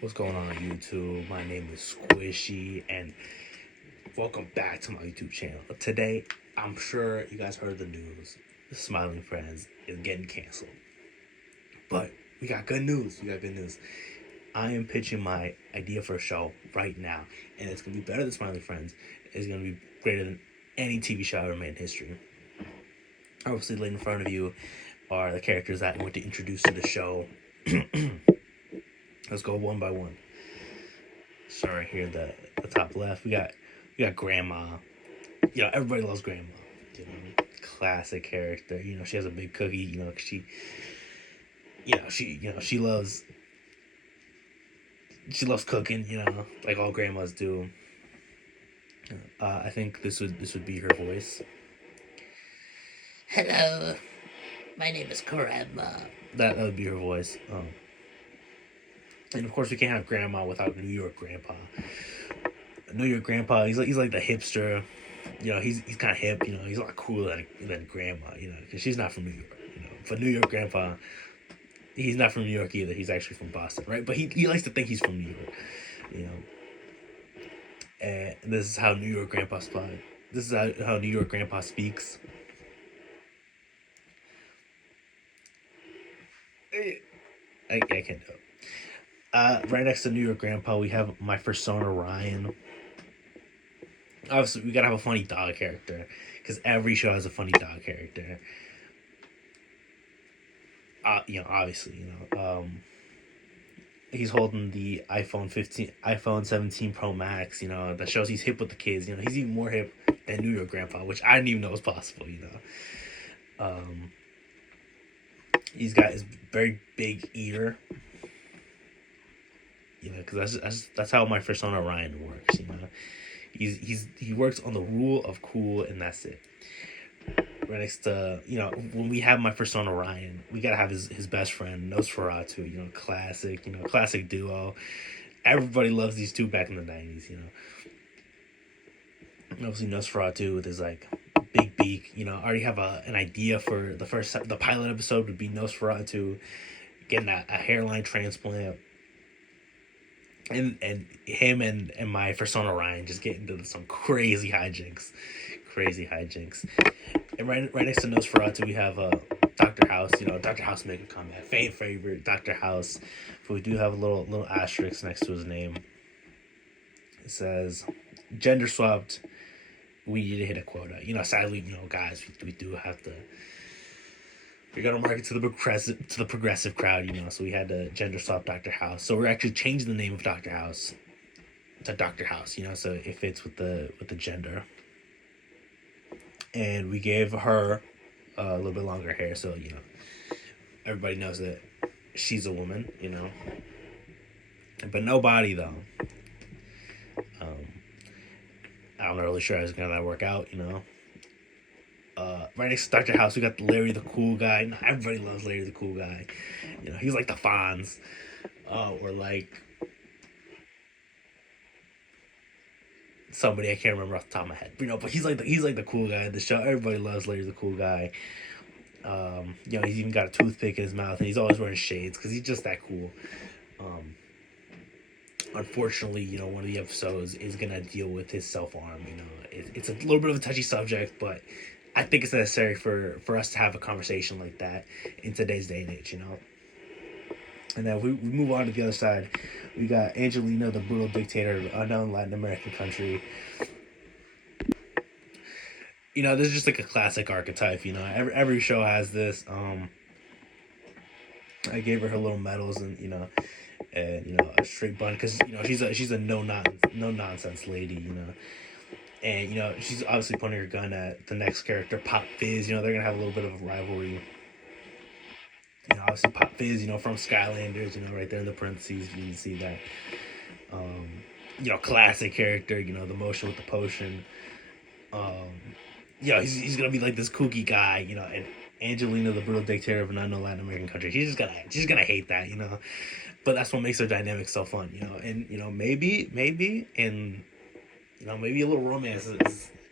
What's going on YouTube? My name is Squishy, and welcome back to my YouTube channel. Today, I'm sure you guys heard the news. The Smiling Friends is getting canceled. But we got good news. I am pitching my idea for a show right now, and it's going to be better than Smiling Friends. It's going to be greater than any TV show ever made in history. Obviously, laid in front of you are the characters that I want to introduce to the show. Let's go one by one. Starting here, the top left, we got Grandma. Everybody loves Grandma. Classic character. She has a big cookie. She loves cooking. Like all grandmas do. I think this would be her voice. Hello, my name is Grandma. That would be her voice. And of course, we can't have Grandma without New York Grandpa. New York Grandpa, he's like the hipster. He's kind of hip. He's a lot cooler than Grandma. Because she's not from New York. But New York Grandpa, he's not from New York either. He's actually from Boston, right? But he likes to think he's from New York. You know, and this is how New York Grandpa speaks. This is how New York Grandpa speaks. I can't do it. Right next to New York Grandpa, we have my persona Ryan. Obviously, we gotta have a funny dog character because every show has a funny dog character. Obviously, he's holding the iPhone 17 Pro Max. That shows he's hip with the kids. He's even more hip than New York Grandpa, which I didn't even know was possible. He's got his very big ear. Because that's how my persona Ryan works. He works on the rule of cool, and that's it. Right next to when we have my persona Ryan, we gotta have his best friend Nosferatu. Classic duo. Everybody loves these two back in the 90s. Obviously Nosferatu with his like big beak. I already have an idea for the pilot episode would be Nosferatu getting a hairline transplant. And him and my persona Ryan just get into some crazy hijinks. And right next to Nosferatu, we have Dr. House. Dr. House make a comeback. Favorite Dr. House. But we do have a little asterisk next to his name. It says, gender swapped. We need to hit a quota. Sadly, guys, we do have to. We got to market to the progressive crowd. So we had to gender swap Dr. House. So we're actually changing the name of Dr. House to Dr. House. So it fits with the gender. And we gave her a little bit longer hair, so everybody knows that she's a woman. But no body though. I'm not really sure how it's gonna work out. Right next to Dr. House, we got Larry the Cool Guy. Everybody loves Larry the Cool Guy. He's like the Fonz, or like somebody I can't remember off the top of my head. But he's like the cool guy in the show. Everybody loves Larry the Cool Guy. He's even got a toothpick in his mouth, and he's always wearing shades because he's just that cool. Unfortunately, one of the episodes is gonna deal with his self harm. It's a little bit of a touchy subject, but I think it's necessary for us to have a conversation like that in today's day and age. And then we move on to the other side. We got Angelina, the brutal dictator of an unknown Latin American country. This is just like a classic archetype. Every show has this. I gave her little medals and a straight bun because she's a no nonsense lady. And she's obviously pointing her gun at the next character, Pop Fizz. They're gonna have a little bit of a rivalry. Obviously Pop Fizz, from Skylanders, right there in the parentheses, you can see that. Classic character, the motion with the potion. He's gonna be like this kooky guy, and Angelina, the brutal dictator of an unknown Latin American country. She's just gonna hate that, But that's what makes their dynamic so fun, and maybe and maybe a little romance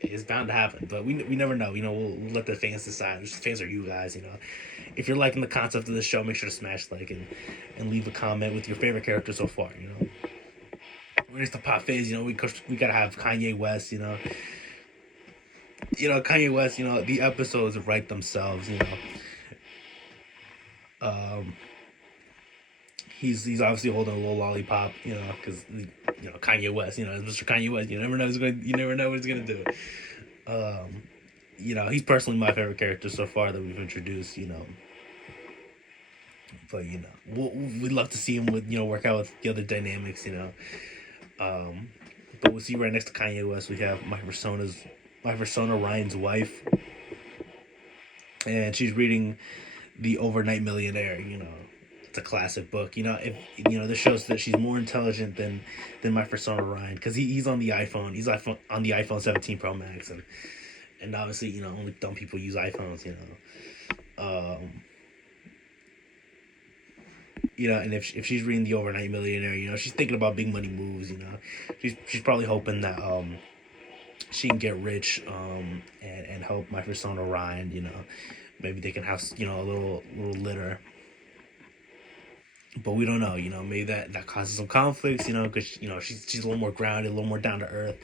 It's bound to happen, but we never know. We'll let the fans decide. The fans are you guys. If you're liking the concept of the show, make sure to smash like and leave a comment with your favorite character so far. When it's the pop phase, we gotta have Kanye West. Kanye West. The episodes write themselves. Um, he's obviously holding a little lollipop. Because Kanye West. Mr. Kanye West. You never know what he's gonna do. Um, he's personally my favorite character so far that we've introduced. But we'd love to see him with work out with the other dynamics. Um, but we'll see right next to Kanye West we have my persona Ryan's wife, and she's reading The Overnight Millionaire. It's a classic book. If this shows that she's more intelligent than my persona Ryan, because he's on the iPhone. He's on the iPhone 17 Pro Max, and obviously only dumb people use iPhones. Um, and if she's reading The Overnight Millionaire, she's thinking about big money moves. She's probably hoping that she can get rich and help my persona Ryan. Maybe they can have a little litter. But we don't know. Maybe that causes some conflicts. Because she's a little more grounded, a little more down to earth.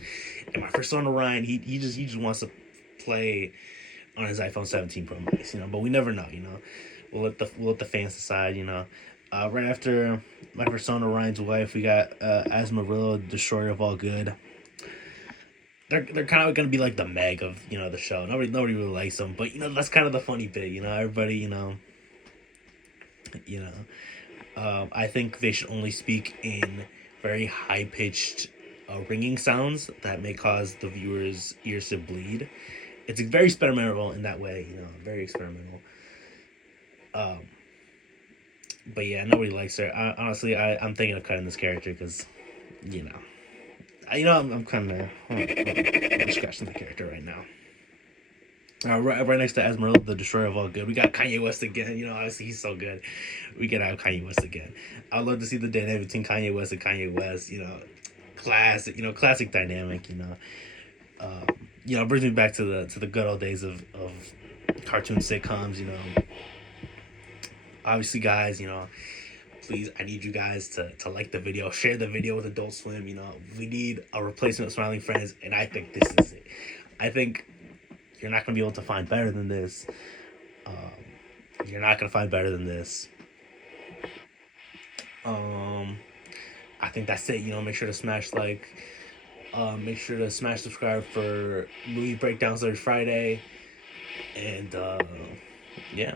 And my persona Ryan, he just wants to play on his iPhone 17 Pro Max. But we never know. We'll let the fans decide. Right after my persona Ryan's wife, we got Asmarillo, Destroyer of All Good. They're kind of gonna be like the Meg of the show. Nobody really likes them, but that's kind of the funny bit. Everybody you know. I think they should only speak in very high pitched ringing sounds that may cause the viewer's ears to bleed. It's very experimental in that way. Very experimental. Um, but yeah, nobody likes her. Honestly, I'm thinking of cutting this character because you know I'm kind of scratching the character right now. Right next to Esmeralda, the Destroyer of All Good, we got Kanye West again. Obviously he's so good. We get out Kanye West again. I'd love to see the dynamic between Kanye West and Kanye West. Classic. Classic dynamic. It brings me back to the good old days of cartoon sitcoms. Obviously, guys. Please, I need you guys to like the video, share the video with Adult Swim. We need a replacement of Smiling Friends, and I think this is it. I think you're not going to be able to find better than this. You're not going to find better than this. I think that's it. Make sure to smash like. Make sure to smash subscribe for movie breakdowns every Friday. And yeah.